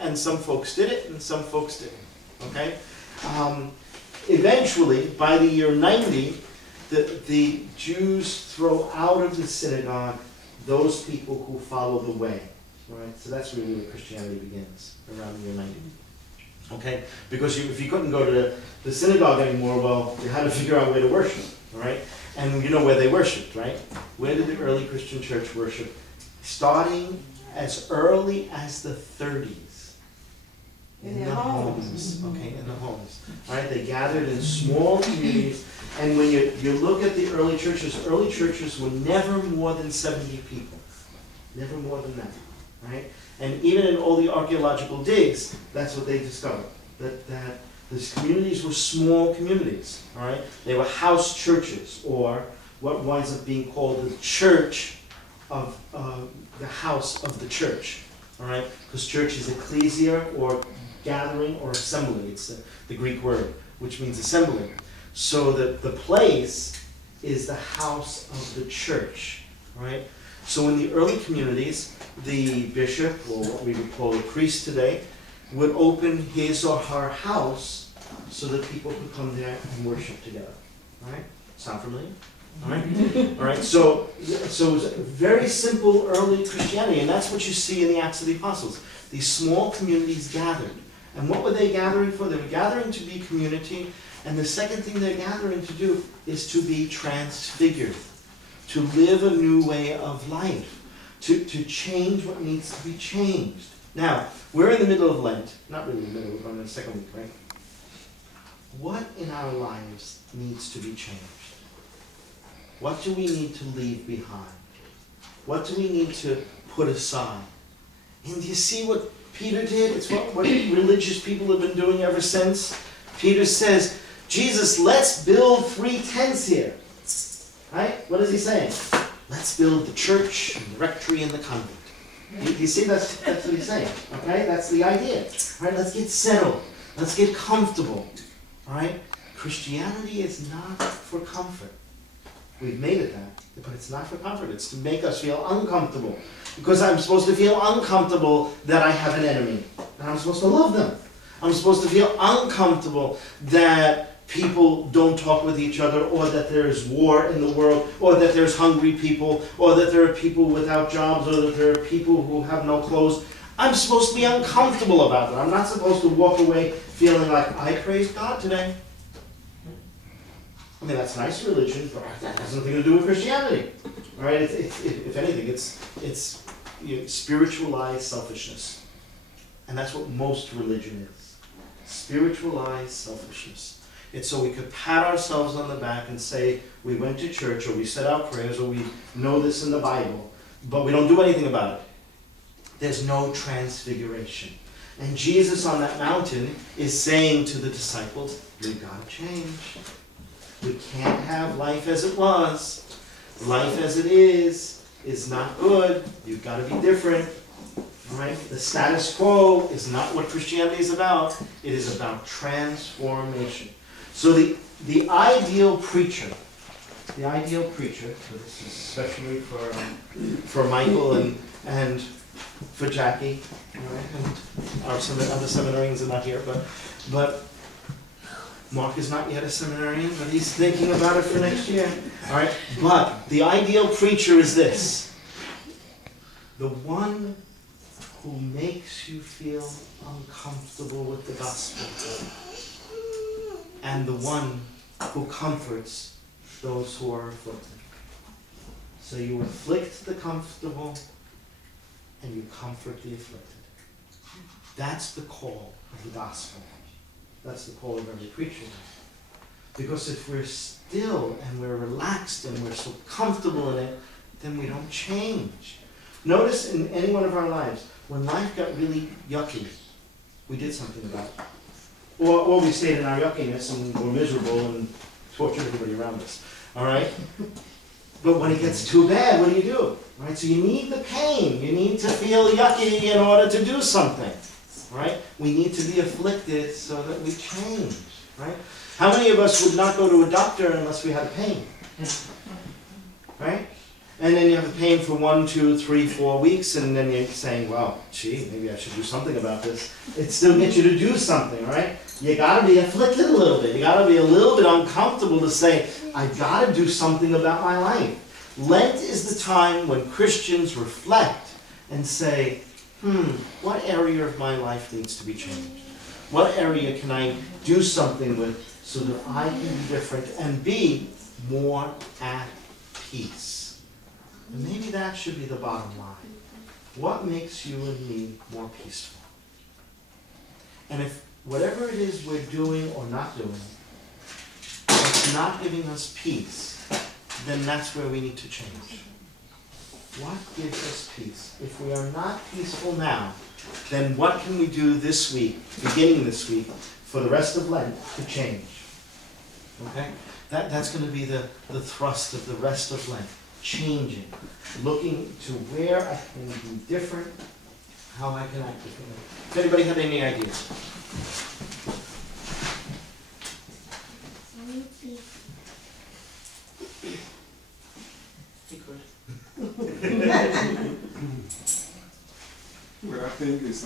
And some folks did it, and some folks didn't. Okay? Eventually, by the year 90, the Jews throw out of the synagogue those people who follow the way. Right? So that's really where Christianity begins, around the year 90. Okay? Because if you couldn't go to the synagogue anymore, well, you had to figure out where to worship. All right? And you know where they worshipped, right? Where did the early Christian church worship? Starting as early as the 30s. In the homes. Okay, in the homes. All right, they gathered in small communities. And when you look at the early churches were never more than 70 people. Never more than that. Right? And even in all the archaeological digs, that's what they discovered. That these communities were small communities. All right? They were house churches, or what winds up being called the church of the house of the church. All right? Because church is ecclesia, or gathering, or assembly. It's the Greek word, which means assembly. So the place is the house of the church. All right? So in the early communities, the bishop, or what we would call a priest today, would open his or her house so that people could come there and worship together. All right? Sound familiar? All right? All right, so it was a very simple early Christianity, and that's what you see in the Acts of the Apostles. These small communities gathered. And what were they gathering for? They were gathering to be community, and the second thing they're gathering to do is to be transfigured, to live a new way of life, to change what needs to be changed. Now, we're in the middle of Lent. Not really in the middle, we're in the second week, right? What in our lives needs to be changed? What do we need to leave behind? What do we need to put aside? And do you see what Peter did? It's what religious people have been doing ever since. Peter says, Jesus, let's build 3 tents here. Right? What is he saying? Let's build the church and the rectory and the convent. You see, that's what he's saying. Okay? That's the idea. All right? Let's get settled. Let's get comfortable. All right? Christianity is not for comfort. We've made it that, but it's not for comfort. It's to make us feel uncomfortable. Because I'm supposed to feel uncomfortable that I have an enemy. And I'm supposed to love them. I'm supposed to feel uncomfortable that people don't talk with each other, or that there's war in the world, or that there's hungry people, or that there are people without jobs, or that there are people who have no clothes. I'm supposed to be uncomfortable about that. I'm not supposed to walk away feeling like I praised God today. I mean, that's nice religion, but that has nothing to do with Christianity. All right? If anything, it's spiritualized selfishness. And that's what most religion is. Spiritualized selfishness. It's so we could pat ourselves on the back and say, we went to church, or we said our prayers, or we know this in the Bible, but we don't do anything about it. There's no transfiguration. And Jesus on that mountain is saying to the disciples, we've got to change. We can't have life as it was. Life as it is not good. You've got to be different. All right? The status quo is not what Christianity is about. It is about transformation. So the ideal preacher, so this is especially for Michael and for Jackie, all right? And our other seminarians are not here, but Mark is not yet a seminarian, but he's thinking about it for next year. All right? But the ideal preacher is this: the one who makes you feel uncomfortable with the gospel, and the one who comforts those who are afflicted. So you afflict the comfortable, and you comfort the afflicted. That's the call of the gospel. That's the call of every preacher. Because if we're still and we're relaxed and we're so comfortable in it, then we don't change. Notice in any one of our lives, when life got really yucky, we did something about it. Or we stayed in our yuckiness and were miserable and tortured everybody around us. All right? But when it gets too bad, what do? All right? So you need the pain. You need to feel yucky in order to do something. Right? We need to be afflicted so that we change. Right? How many of us would not go to a doctor unless we had a pain? Right? And then you have the pain for 1, 2, 3, 4 weeks, and then you're saying, well, gee, maybe I should do something about this. It still gets you to do something, right? You gotta be afflicted a little bit. You gotta be a little bit uncomfortable to say, I gotta do something about my life. Lent is the time when Christians reflect and say, what area of my life needs to be changed? What area can I do something with so that I can be different and be more at peace? And maybe that should be the bottom line. What makes you and me more peaceful? And if whatever it is we're doing or not doing, it's not giving us peace, then that's where we need to change. What gives us peace? If we are not peaceful now, then what can we do this week, beginning this week, for the rest of Lent to change? Okay? That's going to be the thrust of the rest of Lent. Changing. Looking to where I can be different, how I can act differently. Does anybody have any ideas? Well, I think it's